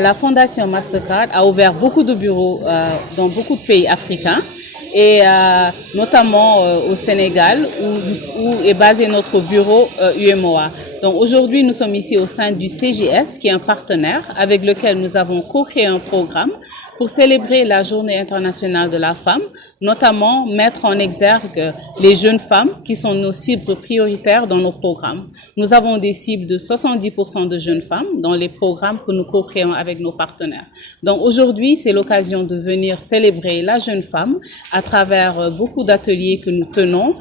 la Fondation Mastercard a ouvert beaucoup de bureaux dans beaucoup de pays africains et notamment au Sénégal où est basé notre bureau UMOA. Donc aujourd'hui, nous sommes ici au sein du CGS, qui est un partenaire avec lequel nous avons co-créé un programme pour célébrer la Journée internationale de la femme, notamment mettre en exergue les jeunes femmes qui sont nos cibles prioritaires dans nos programmes. Nous avons des cibles de 70% de jeunes femmes dans les programmes que nous co-créons avec nos partenaires. Donc aujourd'hui, c'est l'occasion de venir célébrer la jeune femme à travers beaucoup d'ateliers que nous tenons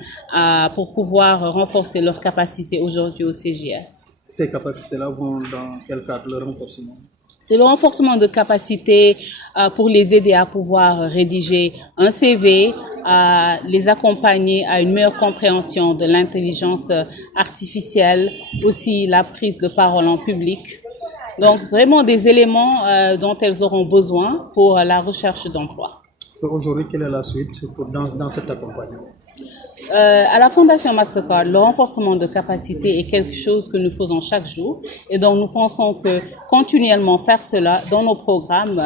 pour pouvoir renforcer leurs capacités aujourd'hui au CGS. Ces capacités-là vont dans quel cadre, le renforcement? C'est le renforcement de capacités pour les aider à pouvoir rédiger un CV, les accompagner à une meilleure compréhension de l'intelligence artificielle, aussi la prise de parole en public. Donc vraiment des éléments dont elles auront besoin pour la recherche d'emploi. Aujourd'hui, quelle est la suite dans cet accompagnement? À la Fondation Mastercard, le renforcement de capacité est quelque chose que nous faisons chaque jour et donc nous pensons que continuellement faire cela dans nos programmes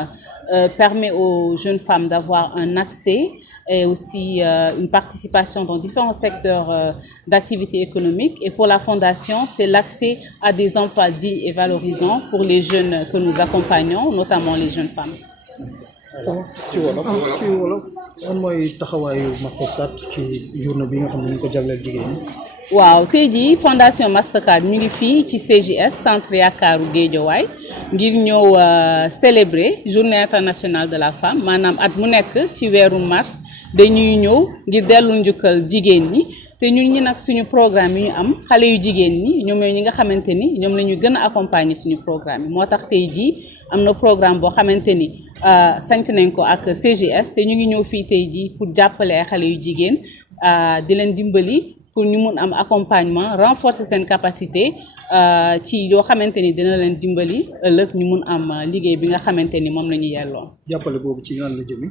permet aux jeunes femmes d'avoir un accès et aussi une participation dans différents secteurs d'activité économique. Et pour la Fondation, c'est l'accès à des emplois dits et valorisants pour les jeunes que nous accompagnons, notamment les jeunes femmes. ci wolof lan mooy taxawaayu Mastercard ci journée bi nga xam ne ñu ko jagleel jigéen ñi. waaw tey jii Fondation Mastercard ñu ngi fii ci CGS centre Yaakaaru Guédiawaye ngir ñëw célébrer journée internationale de la femme maanaam at mu nekk ci weeru mars dañuy ñëw ngir dellu njukkal jigéen ñi te ñun ñi nag suñu programme yi ñu am xale yu jigéen ñi ñoom ñi nga xamante ni ñoom la ñu gën a accompagner suñu programme yi moo tax tey jii am na programme boo xamante ni sant nañ ko ak CGS te ñu ngi ñëw fii tey jii pour jàppale ay xale yu jigéen di leen dimbali pour ñu mun am accompagnement renforcer seen capacité ci yoo xamante ni dina leen dimbali ëllëg ñu mun am liggéey bi nga xamante ni moom la ñu yelloo. jàppale boobu ci lan la jëmee.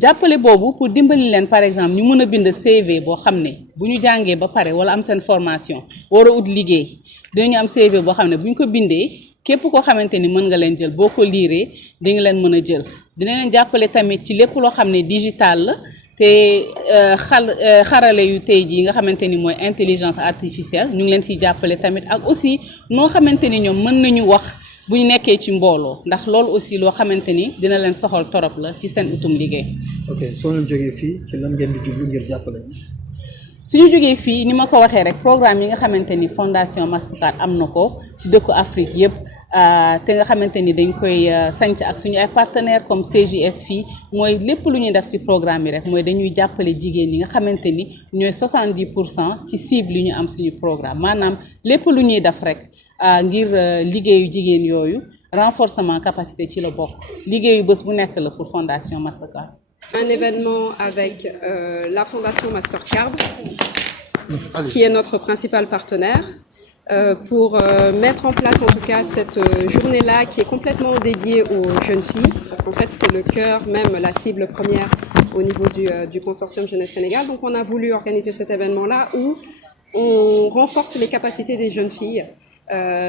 jàppale boobu pour dimbali leen par exemple ñu mun a bind CV boo xam ne bu ñu jàngee ba pare wala am seen formation war a ut liggéey dinañu am CV boo xam ne bu ñu ko bindee képp koo xamante ni mën nga leen jël boo ko liiree di nga leen mën a jël dina leen jàppale tamit ci lépp loo xam ne digital la. te xarale yu tey jii nga xamante ni mooy intelligence artificielle ñu ngi leen siy jàppale tamit ak aussi noo xamante ni ñoom mën nañu wax bu ñu nekkee ci mbooloo ndax loolu aussi loo xamante ni dina leen soxal torop la ci seen utum liggéey. ok soo leen jógee fii ci lan ngeen di jublu ngir jàppale ñu. suñu jógee fii ni ma ko waxee rek programme yi nga xamante ni Fondation Mastercard am na ko ci dëkku Afrique yépp te nga xamante ni dañ koy sanc ak suñu ay partenaires comme CGS fii mooy lépp lu ñuy def ci programme yi rek mooy dañuy jàppale jigéen ñi nga xamante ni ñooy 70% ci cible yi ñu am suñu programme maanaam lépp lu ñuy def rek ngir liggéeyu jigéen yooyu renforcement capacité ci la bokk liggéeyu bés bu nekk la pour Fondation Mastercard. Un événement avec la Fondation Mastercard qui est notre principal partenaire. Pour mettre en place en tout cas cette journée-là qui est complètement dédiée aux jeunes filles, parce qu'en fait c'est le cœur, même la cible première au niveau du consortium Jeunesse Sénégal. Donc on a voulu organiser cet événement-là où on renforce les capacités des jeunes filles,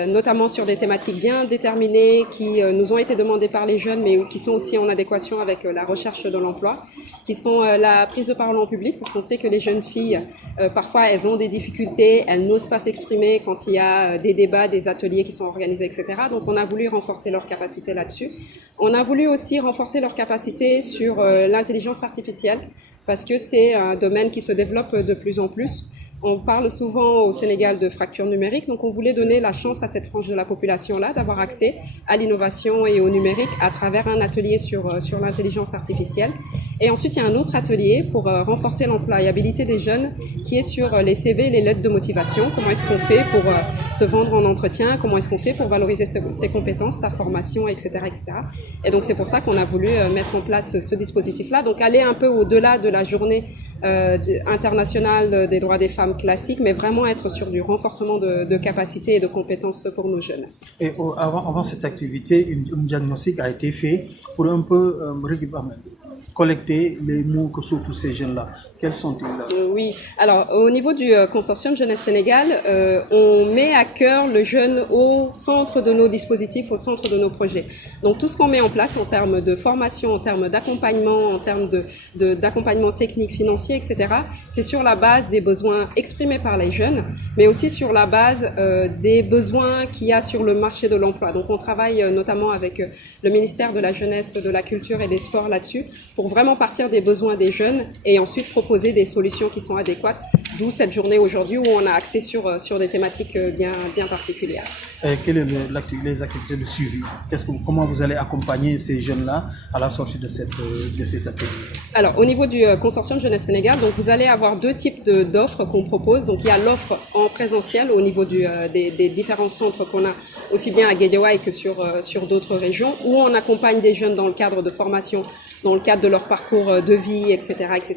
notamment sur des thématiques bien déterminées qui nous ont été demandées par les jeunes, mais qui sont aussi en adéquation avec la recherche de l'emploi, qui sont la prise de parole en public, parce qu'on sait que les jeunes filles, parfois, elles ont des difficultés, elles n'osent pas s'exprimer quand il y a des débats, des ateliers qui sont organisés, etc. Donc on a voulu renforcer leurs capacités là-dessus. On a voulu aussi renforcer leurs capacités sur l'intelligence artificielle, parce que c'est un domaine qui se développe de plus en plus. On parle souvent au Sénégal de fracture numérique, donc on voulait donner la chance à cette frange de la population-là d'avoir accès à l'innovation et au numérique à travers un atelier sur l'intelligence artificielle. Et ensuite, il y a un autre atelier pour renforcer l'employabilité des jeunes qui est sur les CV et les lettres de motivation. Comment est-ce qu'on fait pour se vendre en entretien? Comment est-ce qu'on fait pour valoriser ses compétences, sa formation, etc., etc. Et donc, c'est pour ça qu'on a voulu mettre en place ce dispositif-là. Donc, aller un peu au-delà de la journée internationale des droits des femmes classiques, mais vraiment être sur du renforcement de capacités et de compétences pour nos jeunes. Et avant cette activité, un diagnostic a été fait pour un peu collecter les mots que souffrent ces jeunes-là. quels sont-ils? Oui, alors au niveau du consortium Jeunesse Sénégal, on met à cœur le jeune au centre de nos dispositifs, au centre de nos projets. Donc tout ce qu'on met en place en termes de formation, en termes d'accompagnement, en termes d'accompagnement technique, financier, etc., c'est sur la base des besoins exprimés par les jeunes, mais aussi sur la base des besoins qu'il y a sur le marché de l'emploi. Donc on travaille notamment avec le ministère de la Jeunesse, de la Culture et des Sports là-dessus, pour vraiment partir des besoins des jeunes et ensuite proposer des solutions qui sont adéquates, d'où cette journée aujourd'hui où on a axé sur des thématiques bien particulières. Quelles sont les activités de suivi? Comment vous allez accompagner ces jeunes-là à la sortie de ces ateliers? Alors, au niveau du consortium Jeunesse Sénégal, donc vous allez avoir deux types d'offres qu'on propose. Donc, il y a l'offre en présentiel au niveau des différents centres qu'on a aussi bien à Guédiawaye que sur d'autres régions, où on accompagne des jeunes dans le cadre de formation, dans le cadre de leur parcours de vie, etc., etc.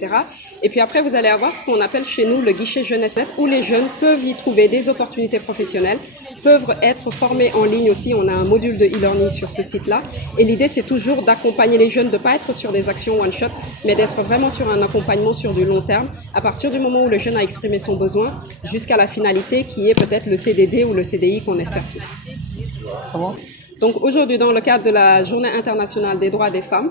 Et puis après, vous allez avoir ce qu'on appelle chez nous le guichet Jeunesse Net, où les jeunes peuvent y trouver des opportunités professionnelles, peuvent être formés en ligne aussi. On a un module de e-learning sur ce site-là. Et l'idée, c'est toujours d'accompagner les jeunes, de ne pas être sur des actions one-shot, mais d'être vraiment sur un accompagnement sur du long terme, à partir du moment où le jeune a exprimé son besoin, jusqu'à la finalité qui est peut-être le CDD ou le CDI qu'on espère tous. Donc aujourd'hui, dans le cadre de la Journée internationale des droits des femmes,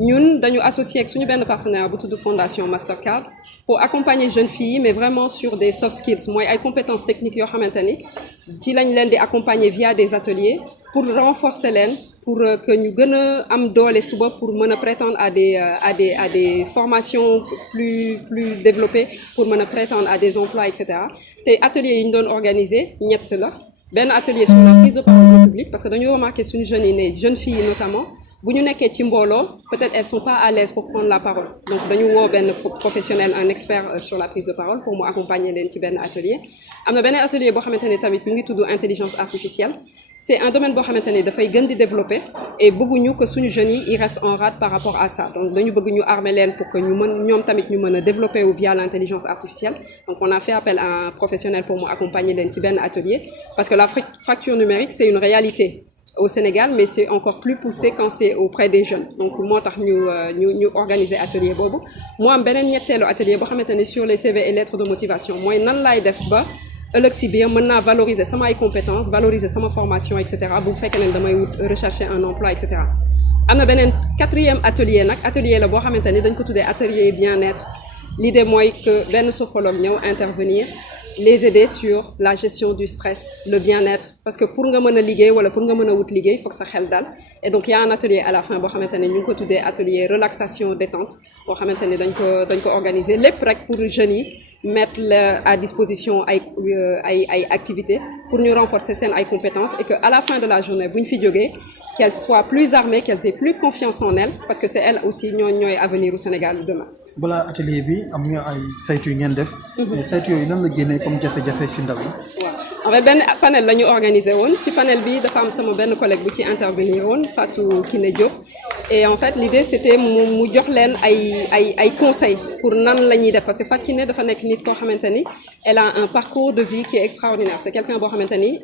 nous sommes associés avec notre partenaire de Fondation Mastercard pour accompagner jeunes filles, mais vraiment sur des soft skills, moi, des compétences techniques qui sont accompagner via des ateliers pour renforcer les, pour que nous puissions doole suba pour prétendre à des formations plus développées, pour prétendre à des emplois, etc. Ces ateliers nous ont organisés, ben atelier sur la prise de parole publique, parce que nous remarqué sur une jeunes filles notamment, bu ñu nekkee ci mbooloo peut-être elles sont pas à l'aise pour prendre la parole. Donc dañu woo benn professionnel, un expert sur la prise de parole pour mu accompagner leen ci benn atelier. Am na benn atelier boo xamante ne tamit mu ngi tudd intelligence artificielle. C'est un domaine boo xamante ne dafay gën di développer et bëgguñu que suñu jeunes yi ils restent en rade par rapport à ça. Donc dañu bëgg ñu armer leen pour que ñu mën ñoom tamit ñu mën a développer via l'intelligence artificielle. Donc on a fait appel à un professionnel pour mu accompagner leen ci benn atelier parce que la fracture numérique c'est une réalité au Sénégal, mais c'est encore plus poussé quand c'est auprès des jeunes. Donc moi tax ñu organiser atelier boobu. Moi am beneen ñetteelu atelier boo xamante ne sur les CV et lettres de motivation mooy nan laay def ba ëllëg si biir mën naa valoriser sama ay compétences, valoriser sama formation, etc. bu fekkee ne damay rechercher un emploi, etc. Am na beneen quatrième atelier nag atelier la boo xamante ne dañ ko tuddee atelier bien-être. L'idée mooy que benn sophrologue ñëw intervenir, les aider sur la gestion du stress, le bien-être, parce que pour nga mën a liggéey wala pour nga mën a wut liggéey, il faut que sa xel dal. Et donc il y a un atelier à la fin boo xamante ne ñu ngi ko tuddee atelier relaxation détente boo xamante ne dañ ko organiser lépp rek pour jeunes yi mettre à disposition ay activités pour ñu renforcer seen ay compétences et que à la fin de la journée bu ñu fi jógee qu'elles soient plus armées, qu'elles aient plus confiance en elles, parce que c'est elles aussi ñooy avenir au Sénégal demain. Balaa atelier bi am nga ay saytu yu ngeen def. saytu yooyu nan la génnee comme jafe-jafe ci ndaw yi. waaw en fait benn panel la ñu organisé woon ci panel bi dafa am sama benn collègue bu ci intervenir woon Fatou Kiné Diop et en fait l'idée c'était mu jox leen ay conseils pour nan la ñuy def parce que Fatou Kiné dafa nekk nit koo xamante ni elle a un parcours de vie qui est extraordinaire. C'est quelqu'un boo xamante ni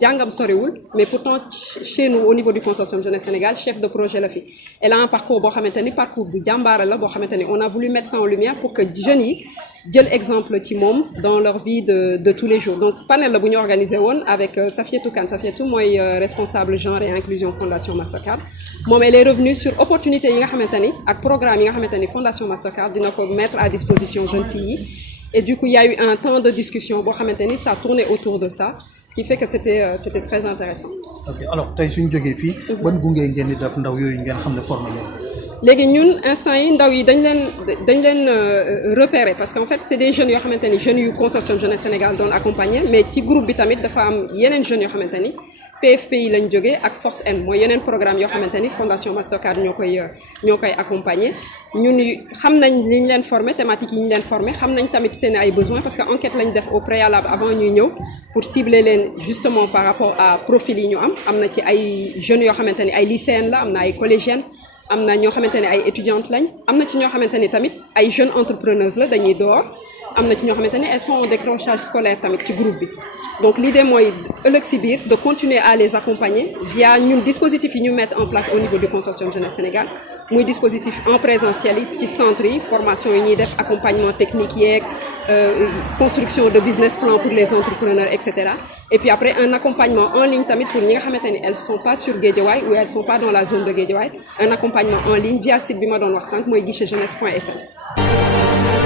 jàngam soriwul mais pourtant chez nous au niveau du consortium Jeunesse Sénégal chef de projet la fi. Elle a un parcours boo xamante ni parcours bu jàmbaare la boo xamante ni on a voulu mettre ça en lumière pour que jeunes yi jël exemple ci moom dans leur vie de tous les jours. Donc panel la bu ñu organisé woon avec Safiatou Kane. Safiatou mooy responsable genre et inclusion Fondation Mastercard. Moom elle est revenue sur opportunité yi nga xamante ni ak programme yi nga xamante ni Fondation Mastercard dina ko mettre à disposition jeunes filles yi. Et du coup il y a eu un temps de discussion boo xamante ni ça tournait autour de ça, ce qui fait que c'était très intéressant. Ok alors tey suñu jógee fii. ban gunge ngeen di def ndaw yooyu ngeen xam ne formé leen. léegi ñun instant yi ndaw yi dañ leen repérer parce qu'en fait c'est des jeunes yoo xamante ni jeunes yu consortium Jeunesse Sénégal doon accompagner mais ci groupe bi tamit dafa am yeneen jeunes yoo xamante ni PFPI lañ jógee ak Force N mooy yeneen programme yoo xamante ni Fondation Mastercard ñoo koy accompagner ñun xam nañ li ñu leen former thématique yi ñu leen former xam nañ tamit seen ay besoins parce que enquête lañ def au préalable avant ñuy ñëw pour cibler leen justement par rapport à profil yi ñu am na ci ay jeunes yoo xamante ni ay lycéennes la am na ay collégiennes am na ñoo xamante ne ay étudiantes lañ am na ci ñoo xamante ni tamit ay jeunes entrepreneuses la dañuy door am na ci ñoo xamante ne elles sont en décrochage scolaire tamit ci groupe bi donc l'idée mooy ëllëg si biir de continuer à les accompagner via ñun dispositifs yi ñu mettre en place au niveau du consortium Jeunesse Sénégal muy dispositif en présentiel yi ci centre yi formation yi ñuy def accompagnement technique yeeg construction de business plan pour les entrepreneurs et cetera et puis après un accompagnement en ligne tamit pour ñi nga xamante ne elles sont pas sur Guédiawaye ou elles sont pas dans la zone de Guédiawaye un accompagnement en ligne via site bi ma doon wax sànq mooy guichetjeunesse.sn